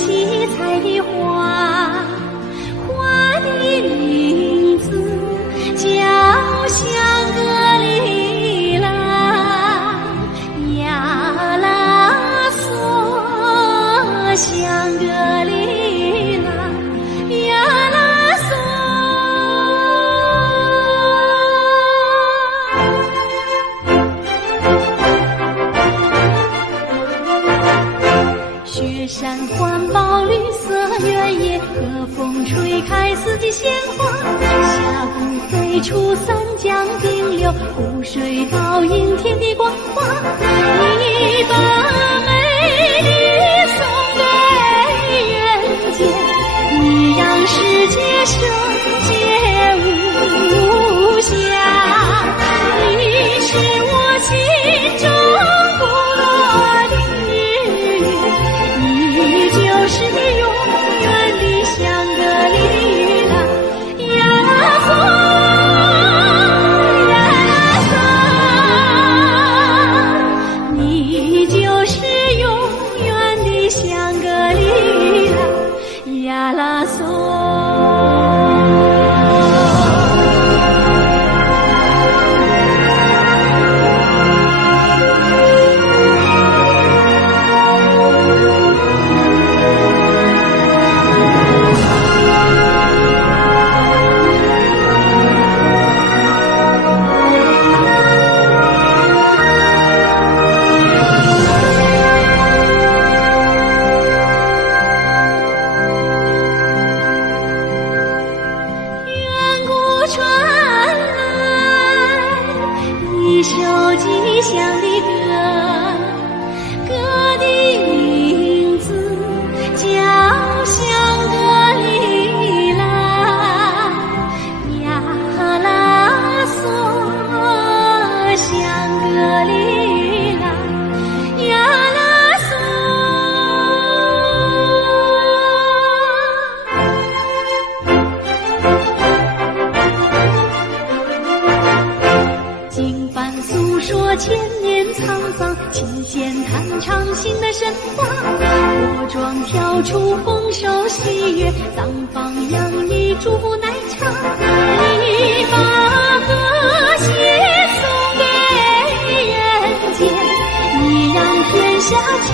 七彩的花，花的名字叫香格里拉，呀啦嗦，香格里拉，呀啦嗦。雪山环抱绿色原野，和风吹开四季鲜花，峡谷飞出三江并流，湖水倒映天地光华。你把美丽送给人间，你让世界圣洁无瑕。你是我心中不落的日月，你就是永远的香格里拉，呀啦嗦，呀啦嗦，你就是永远的香格里拉，呀啦嗦。传来一首吉祥的歌，歌的名字叫香格里拉，呀啦嗦，香格里拉，呀啦经幡诉说千年沧桑，琴弦弹唱新的神话。火庄跳出丰收喜悦，藏坊洋溢祝福奶茶。你把和谐送给人间，你让天下清